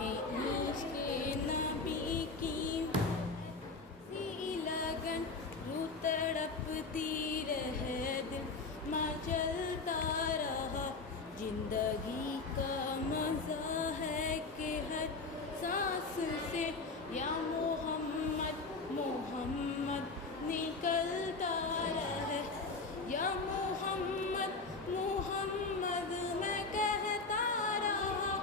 में इश्क़ नबी की सी लगन, रूह तड़पती रहे दिल मचलता रहा। जिंदगी का मज़ा है कि हर सांस से या मोहम्मद मोहम्मद निकलता रहे। या मोहम्मद मोहम्मद मैं कहता रहा।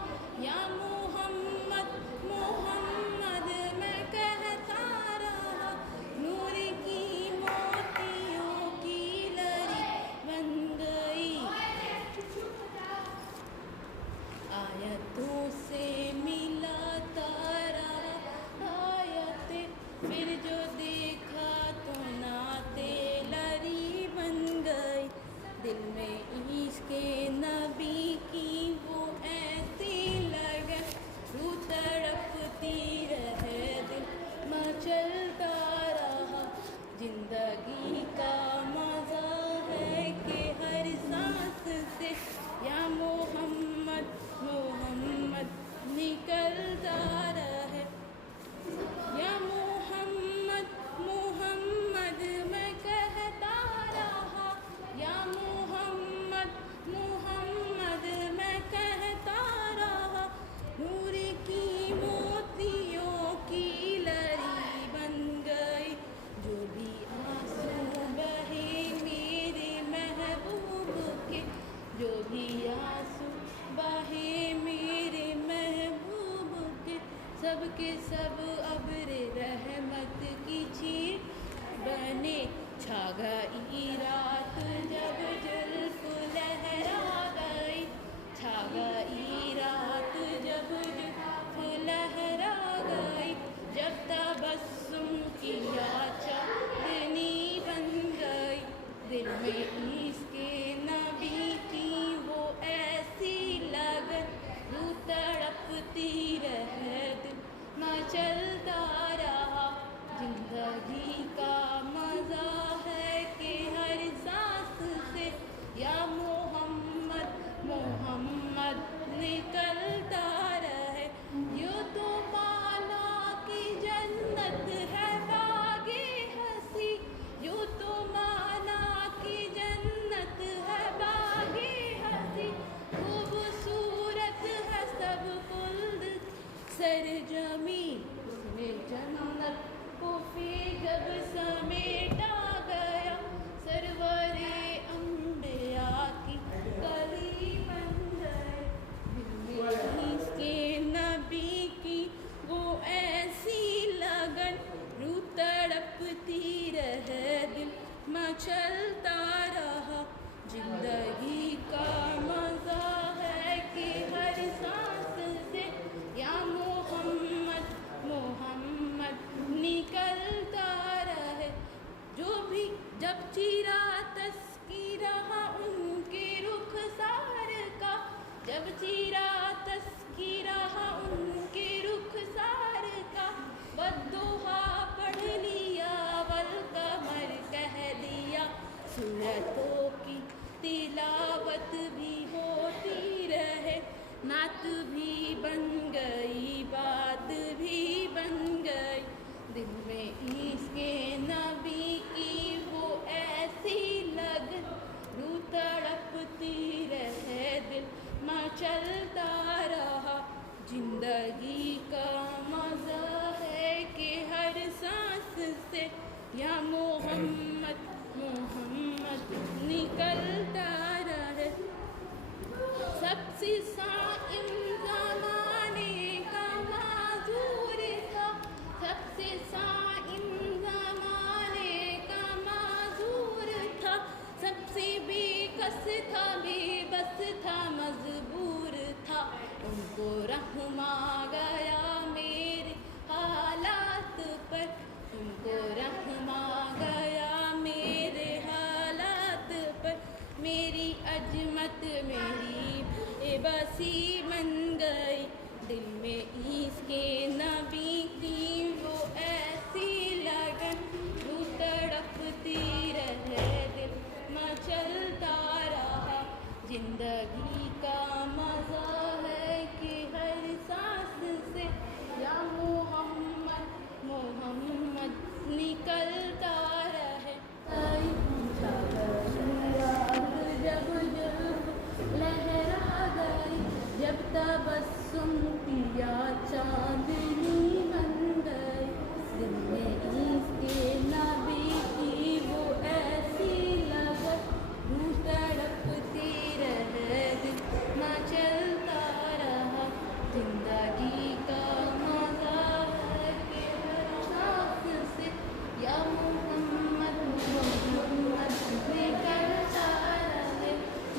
या मोहम्मद मोहम्मद मैं कहता रहा। नूर की मोतियों की लड़ी बन गई, आयतों से मिलाता रहा आयतें, फिर जो देखा तो नाते लड़ी बन गई। दिल में इश्क़ नबी की वो ऐसी लगन, रूह तड़पती रहे दिल मचलता रहा। जिंदगी का मज़ा है कि हर सांस से या मोहम्मद मोहम्मद निकलता रहे। या मोहम्मद मोहम्मद मैं कहता रहा। या मोहम्मद मोहम्मद मैं कहता रहा। नूर की मोतियों की लड़ी बन गई। जो भी आंसू बहे मेरे महबूब के, जो भी आंसू बहे मेरे महबूब के, सब के सब अब्र रहमत की चीर बने। छा गई रात जब जुल्फ लहरा गई, छा गई रात जब जुल्फ लहरा गई। जब तबस्सुम किया चांदनी बन गई। दिल में इश्क़ नबी की वो ऐसी लगन, रूह तड़पती रहे दिल मचलता रहा। जिंदगी का मज़ा है कि हर सांस से या मोहम्मद मोहम्मद निकलता रहे। यूँ तो माना की जन्नत है बागे हंसी, यूँ तो माना की जन्नत है बागे हंसी। खूबसूरत है सब कुल सरजमी, उसमें जन्नत को फिर जब समेटा गया। सरवरे अंबिया की गली बन गए। दिल में इश्क़ नबी की वो ऐसी लगन, रूह तड़पती रहे दिल मचलता रहा। जिंदगी का मज़ा है कि हर सांस से या मोहम्मद मोहम्मद निकलता रहे। जो भी जब चीरा तस्कीरा उनके रुखसार का, जब चीरा तस्कीरा उनके रुखसार का, बद्दुहा पढ़ लिया वल कमर कह दिया। सूरतों की तिलावत भी होती रहे, नात भी बन गई बात भी बन गई। दिल में इश्क़ नबी की वो ऐसी लगन, रूह तड़पती रहे दिल मचलता रहा। जिंदगी का मज़ा है कि हर सांस से या मोहम्मद मोहम्मद निकलता रहे। सबसे साइम ज़माने का माज़ूर था, सबसे साइम ज़माने का माज़ूर था। सबसे बेकस था बेबस था मजबूर था। उनको रहम आ गया मेरे हालात पर, उनको रहम आ गया मेरे हालात पर। मेरी अजमत मेरी बेबसी बन गई। दिल में इश्क़ नबी की वो ऐसी लगन, रूह तड़पती रहे दिल मचलता रहा। जिंदगी का मज़ा है कि हर सांस तबस्सुम किया चांदनी बन गई। दिल में इसके नबी की वो ऐसी लगन, रूह तड़पती रहे दिल ना चलता रहा। जिंदगी का मजा है कि हर सांस से या मोहम्मद मोहम्मद निकलता रहे।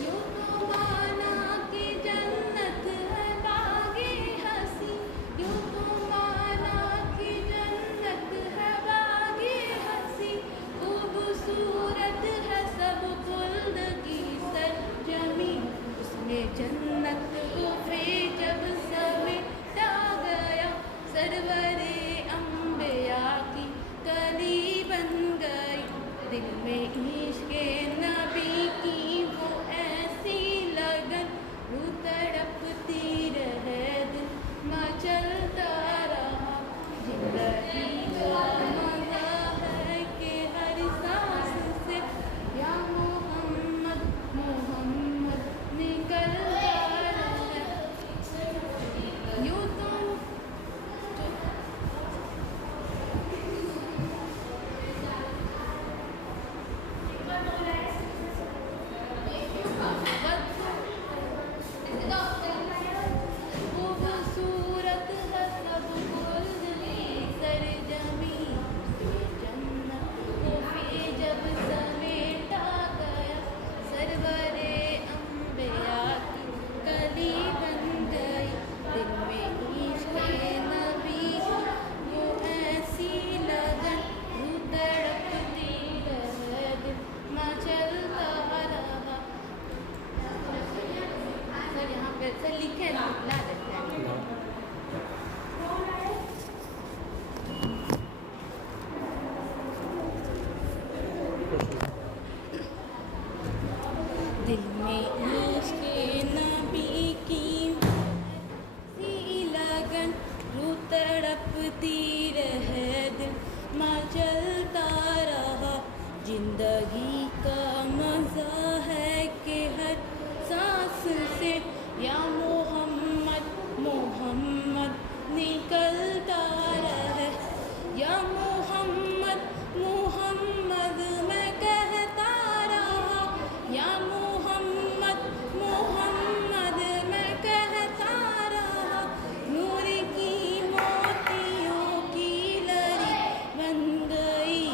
यूं तो माना कि जन्नत है बागे हंसी, यूं तो माना कि जन्नत है बागे हंसी। खूबसूरत है सब खुल्द की सरजमी, उसने जन्नत को फिर जब समेटा गया। सरवरे अंबिया की कली बन गई। दिल में इश्क़ नबी की वो ऐसी लगन, रूह तड़पती रहे दिल मचलता रहा। जिंदगी का मजा है कि हर सांस से या मोहम्मद मोहम्मद निकलता रहे। यूं तो खूबसूरत है सब खुल्द की सरजमी, जन्नत को फिर जब समेटा गया। सरवरे अंबिया की कली बन गई। दिल में इश्क़ नबी वो ऐसी लगन, रूह तड़पती रहे दिल मचलता रहा। सर यहाँ पे सर लिखे ना ला देते हैं। दिल में इश्क़ नबी की सी लगन, रूह तड़पती रहे दिल मचलता रहा। जिंदगी का मजा है कि हर सांस से या मोहम्मद मोहम्मद निकलता रहे। या मोहम्मद मोहम्मद मैं कहता रहा। या मोहम्मद मोहम्मद मैं कहता रहा। नूर की मोतियों की लड़ी बन गई।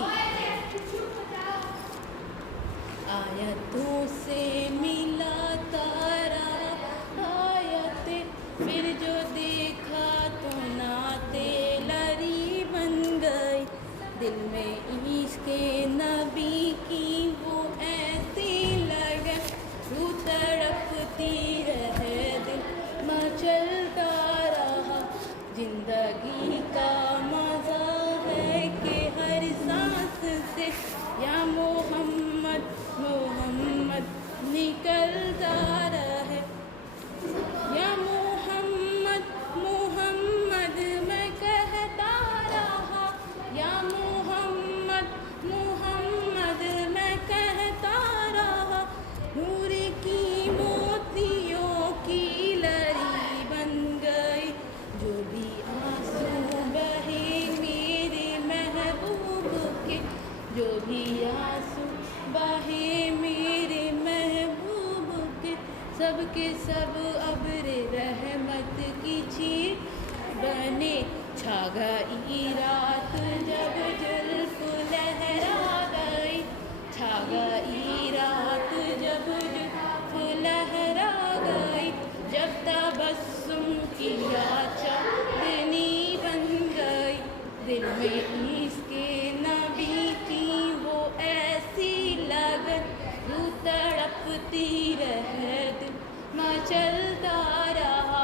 आयतों से मिलाता रहा आयतें, फिर जो देखा तो नाते लड़ी बन गई। दिल में इश्क़ नबी की वो ऐसी लगन, रूह तड़पती रहे दिल मचलता रहा। जिंदगी का मजा है कि हर सांस से या मोहम्मद मोहम्मद निकलता रहे। या मोहम्मद मोहम्मद मैं कहता रहा। या मोहम्मद मोहम्मद मैं कहता रहा। नूर की मोतियों की लड़ी बन गई। जो भी आंसू बहे मेरे महबूब के, जो भी आंसू बहे मेरे महबूब के, सबके सब अब्रे रहमत की छीर बने। छा गई रात जब जुल्फ लहरा गई, छा गई रात जब जुल्फ लहरा गई। जब तबस्सुम किया चांदनी बन गई। दिल में इश्क़ नबी की वो ऐसी लगन, रूह तड़पती रहे दिल मचलता रहा।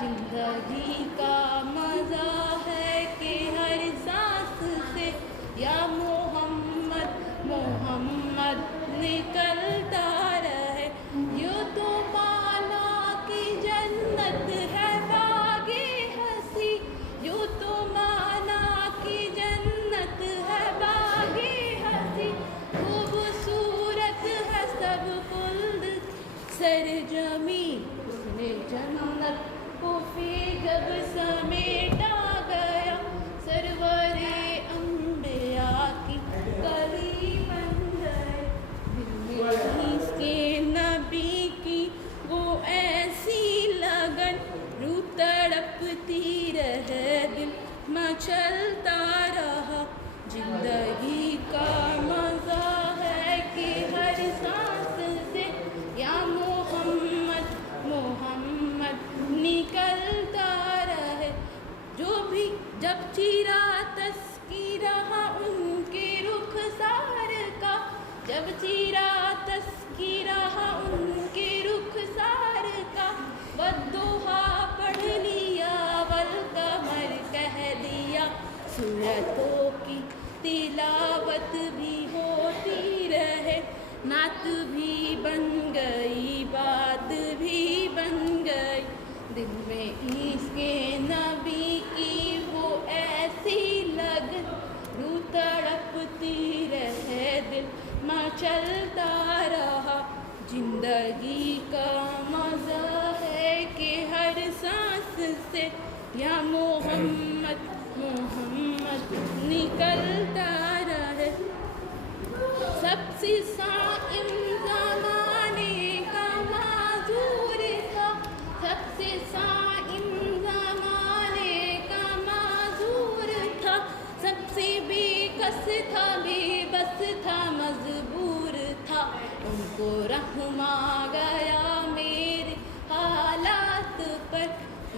जिंदगी का मजा है कि हर सांस से या मोहम्मद मोहम्मद निकलता रहे। यूं तो माना कि जन्नत है बागे हंसी, यूं तो माना कि जन्नत है बागे हंसी। खूबसूरत है सब खुल्द सरजमी, उसने जन्नत को फिर तड़पती रहे दिल मचलता रहा। जिंदगी का मजा है कि हर सांस से या मोहम्मद मोहम्मद निकलता रहे। जो भी जब चीरा तस्कीरा उनके रुखसार का, जब चीरा तस्कीरा उनके रुखसार का, बद्दुआ पढ़ लिया वल कमर कह दिया। सूरतों की तिलावत भी होती रहे, नात भी बन गई बात भी बन गई। दिल में इसके नबी की वो ऐसी लगन, रूह तड़पती रहे दिल मचलता रहा। जिंदगी का मजा है कि हर सांस से या मोहम्मद मोहम्मद निकलता रहे। सबसे साइम ज़माने का माज़ूर था, सबसे साइम ज़माने का माज़ूर था। सबसे बेकस था बेबस था मजबूर था। उनको रहम आ गया मेरे हालात पर,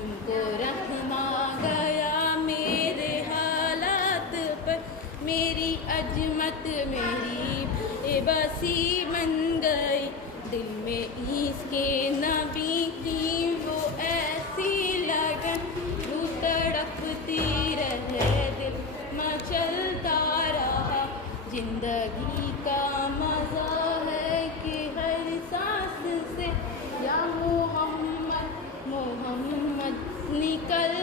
उनको रहम आ गया मेरे हालात पर। मेरी अजमत मेरी बेबसी बन गई, दिल में इसके नबी की वो ऐसी लगन, वो तड़पती रहे दिल मचलता रहा। जिंदगी का मजा है कि हर सांस से या मोहम्मद मोहम्मद निकल